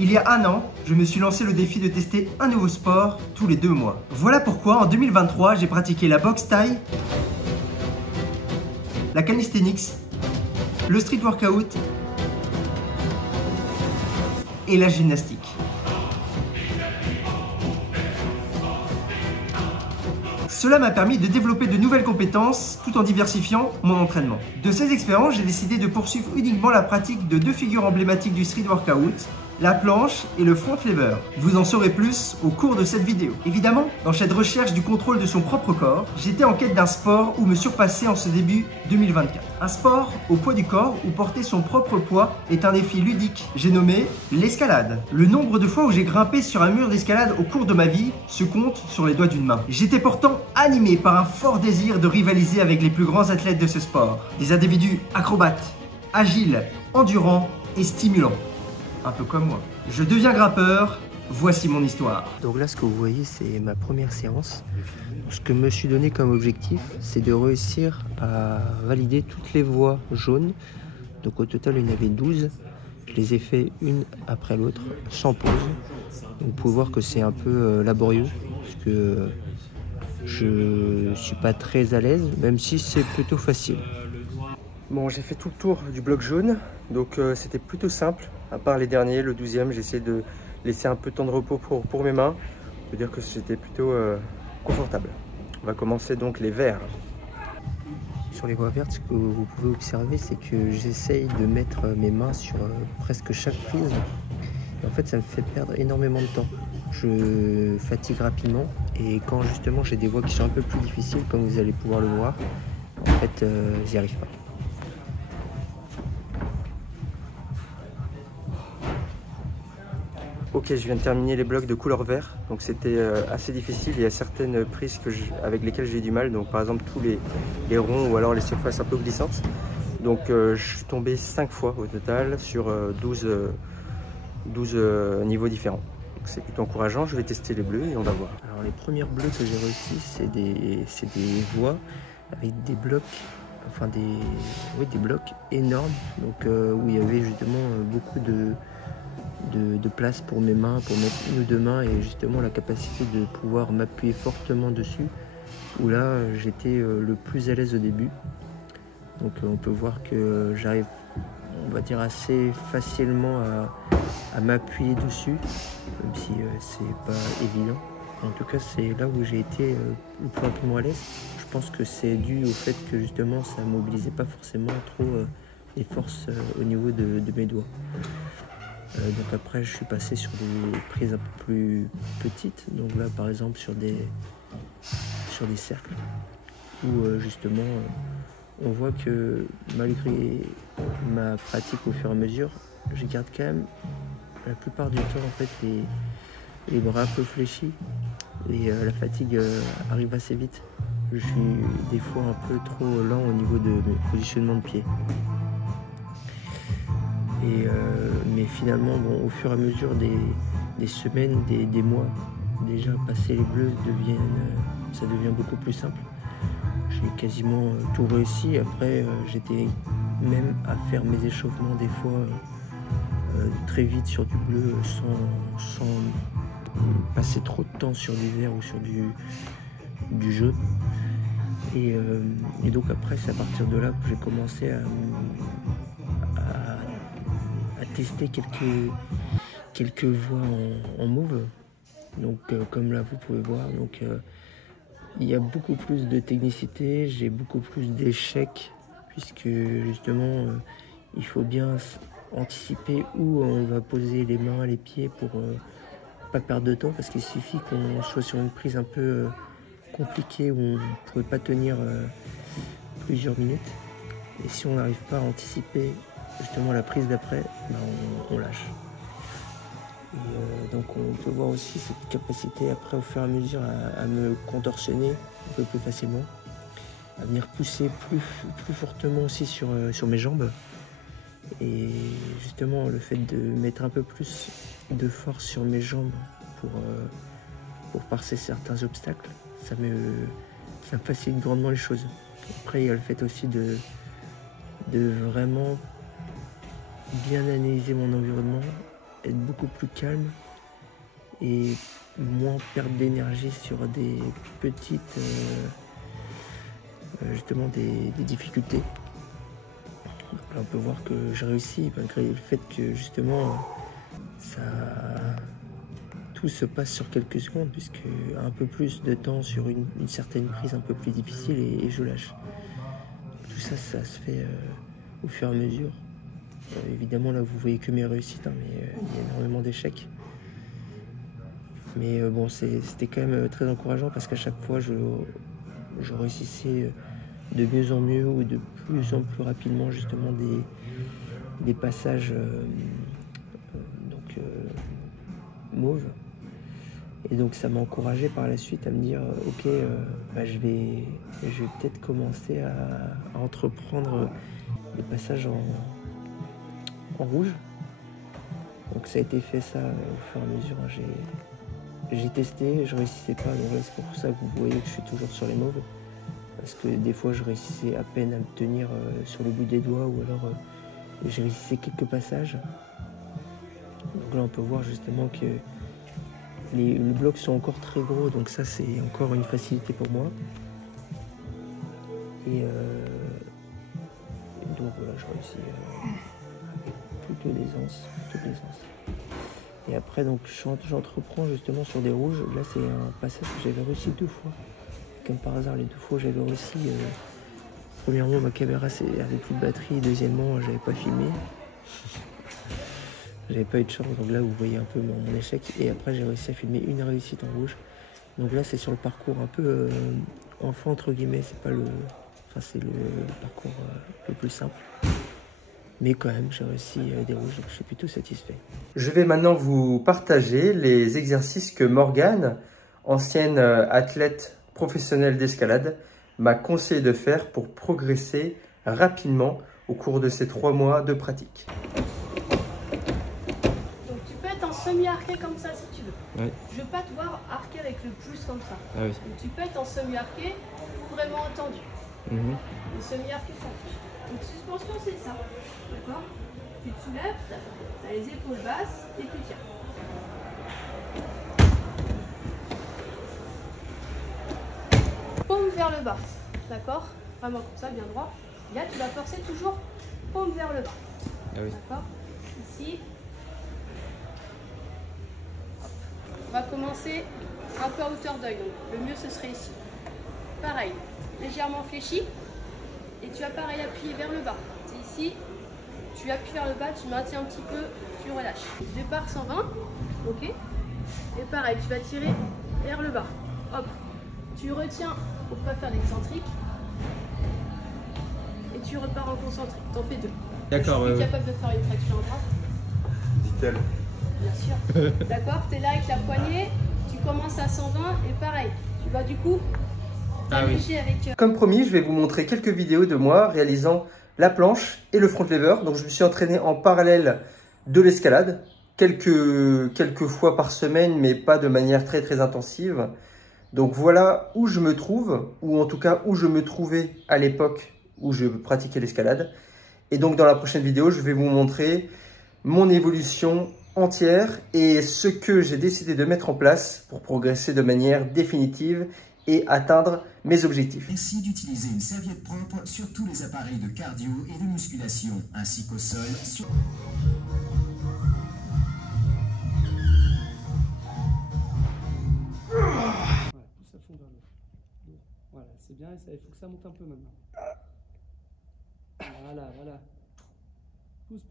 Il y a un an, je me suis lancé le défi de tester un nouveau sport tous les 2 mois. Voilà pourquoi en 2023, j'ai pratiqué la boxe thaï, la calisthenics, le street workout et la gymnastique. Cela m'a permis de développer de nouvelles compétences tout en diversifiant mon entraînement. De ces expériences, j'ai décidé de poursuivre uniquement la pratique de 2 figures emblématiques du street workout, la planche et le front lever. Vous en saurez plus au cours de cette vidéo. Évidemment, dans cette recherche du contrôle de son propre corps, j'étais en quête d'un sport où me surpasser en ce début 2024. Un sport au poids du corps où porter son propre poids est un défi ludique. J'ai nommé l'escalade. Le nombre de fois où j'ai grimpé sur un mur d'escalade au cours de ma vie se compte sur les doigts d'une main. J'étais pourtant animé par un fort désir de rivaliser avec les plus grands athlètes de ce sport. Des individus acrobates, agiles, endurants et stimulants. Un peu comme moi. Je deviens grimpeur, voici mon histoire. Donc là, ce que vous voyez, c'est ma première séance. Ce que je me suis donné comme objectif, c'est de réussir à valider toutes les voies jaunes. Donc au total, il y en avait 12. Je les ai fait une après l'autre, sans pause. Donc, vous pouvez voir que c'est un peu laborieux, parce que je suis pas très à l'aise, même si c'est plutôt facile. Bon, j'ai fait tout le tour du bloc jaune, donc c'était plutôt simple. À part les derniers, le 12e, j'ai essayé de laisser un peu de temps de repos pour mes mains. On peut dire que c'était plutôt confortable. On va commencer donc les verts. Sur les voies vertes, ce que vous pouvez observer, c'est que j'essaye de mettre mes mains sur presque chaque prise. Et en fait, ça me fait perdre énormément de temps. Je fatigue rapidement et quand justement j'ai des voies qui sont un peu plus difficiles, comme vous allez pouvoir le voir, en fait, j'y arrive pas. Ok, je viens de terminer les blocs de couleur vert, donc c'était assez difficile. Il y a certaines prises avec lesquelles j'ai du mal, donc par exemple tous les ronds ou alors les surfaces un peu glissantes. Donc je suis tombé 5 fois au total sur 12 niveaux différents. C'est plutôt encourageant, je vais tester les bleus et on va voir. Alors les premières bleues que j'ai réussi, c'est des voies avec des blocs, enfin des blocs énormes, donc où il y avait justement beaucoup de place pour mes mains, pour mettre une ou deux mains et justement la capacité de pouvoir m'appuyer fortement dessus, où là j'étais le plus à l'aise au début. Donc on peut voir que j'arrive, on va dire, assez facilement à m'appuyer dessus, même si c'est pas évident. En tout cas, c'est là où j'ai été le plus rapidement à l'aise. Je pense que c'est dû au fait que justement ça mobilisait pas forcément trop les forces au niveau de mes doigts. Donc après je suis passé sur des prises un peu plus petites, donc là par exemple sur des cercles où justement on voit que malgré ma pratique au fur et à mesure, je garde quand même la plupart du temps en fait les bras un peu fléchis et la fatigue arrive assez vite. Je suis des fois un peu trop lent au niveau de mes positionnements de pied. Mais finalement, bon, au fur et à mesure des semaines, des mois, déjà passer les bleus, ça devient beaucoup plus simple. J'ai quasiment tout réussi. Après, j'étais même à faire mes échauffements des fois très vite sur du bleu sans passer trop de temps sur du vert ou sur du jaune. Et donc après, c'est à partir de là que j'ai commencé à tester quelques voies en mauve. Donc comme là vous pouvez voir, donc il y a beaucoup plus de technicité, j'ai beaucoup plus d'échecs puisque justement il faut bien anticiper où on va poser les mains, les pieds pour pas perdre de temps, parce qu'il suffit qu'on soit sur une prise un peu compliquée où on ne pourrait pas tenir plusieurs minutes, et si on n'arrive pas à anticiper justement la prise d'après, ben on lâche. Et donc on peut voir aussi cette capacité après au fur et à mesure à me contorsionner un peu plus facilement, à venir pousser plus fortement aussi sur mes jambes. Et justement le fait de mettre un peu plus de force sur mes jambes pour passer certains obstacles, ça me facilite grandement les choses. Après il y a le fait aussi de vraiment bien analyser mon environnement être beaucoup plus calme et moins perdre d'énergie sur des petites, justement des difficultés. Donc là, on peut voir que j'ai réussi malgré le fait que justement tout se passe sur quelques secondes, puisque un peu plus de temps sur une certaine prise un peu plus difficile et je lâche. Tout ça, ça se fait au fur et à mesure. Évidemment, là, vous voyez que mes réussites, hein, mais il y a énormément d'échecs. Mais bon, c'était quand même très encourageant parce qu'à chaque fois, je réussissais de mieux en mieux ou de plus en plus rapidement, justement, des passages mauves. Et donc ça m'a encouragé par la suite à me dire ok, je vais peut-être commencer à entreprendre des passages en rouge. Donc ça a été fait ça au fur et à mesure. J'ai testé, je réussissais pas, donc c'est pour ça que vous voyez que je suis toujours sur les mauves. Parce que des fois je réussissais à peine à me tenir sur le bout des doigts, ou alors je réussissais quelques passages. Donc là on peut voir justement que les blocs sont encore très gros, donc ça c'est encore une facilité pour moi. Et donc voilà, je réussis avec toute l'aisance. Et après donc j'entreprends justement sur des rouges. Là c'est un passage que j'avais réussi 2 fois. Comme par hasard, les 2 fois j'avais réussi. Premièrement, ma caméra avait plus de batterie, deuxièmement j'avais pas filmé. J'avais pas eu de chance, donc là vous voyez un peu mon échec. Et après j'ai réussi à filmer une réussite en rouge. Donc là c'est sur le parcours un peu enfant entre guillemets, c'est le parcours le plus simple. Mais quand même j'ai réussi des rouges, donc je suis plutôt satisfait. Je vais maintenant vous partager les exercices que Morgane, ancienne athlète professionnelle d'escalade, m'a conseillé de faire pour progresser rapidement au cours de ces 3 mois de pratique. Semi-arqué comme ça si tu veux. Ouais. Je veux pas te voir arquer avec le plus comme ça. Ah oui. Donc tu peux être en semi-arqué ou vraiment entendu. Le semi-arqué ça touche. Donc suspension c'est ça. D'accord. Tu te soulèves, tu as les épaules basses et tu tiens. Paume vers le bas. D'accord. Vraiment comme ça, bien droit. Et là tu vas forcer toujours paume vers le bas. Ah oui. D'accord. Ici. On va commencer un peu à hauteur d'œil, donc le mieux ce serait ici. Pareil, légèrement fléchi, et tu vas pareil appuyer vers le bas. C'est ici, tu appuies vers le bas, tu maintiens un petit peu, tu relâches. Départ 120, ok. Et pareil, tu vas tirer vers le bas. Hop, tu retiens pour ne pas faire l'excentrique, et tu repars en concentrique. T'en fais 2. D'accord. Je suis capable de faire une traction à droite. Dit-elle. Bien sûr. D'accord, tu es là avec la poignée, tu commences à 120 et pareil, tu vas du coup t'alléger avec... Comme promis, je vais vous montrer quelques vidéos de moi réalisant la planche et le front lever. Donc je me suis entraîné en parallèle de l'escalade, quelques fois par semaine, mais pas de manière très intensive. Donc voilà où je me trouve, ou en tout cas où je me trouvais à l'époque où je pratiquais l'escalade. Et donc dans la prochaine vidéo, je vais vous montrer mon évolution entière et ce que j'ai décidé de mettre en place pour progresser de manière définitive et atteindre mes objectifs. Merci d'utiliser une serviette propre sur tous les appareils de cardio et de musculation, ainsi qu'au sol. Voilà, pousse à fond vers le haut. Voilà, c'est bien, il faut que ça monte un peu maintenant. Voilà. Pousse.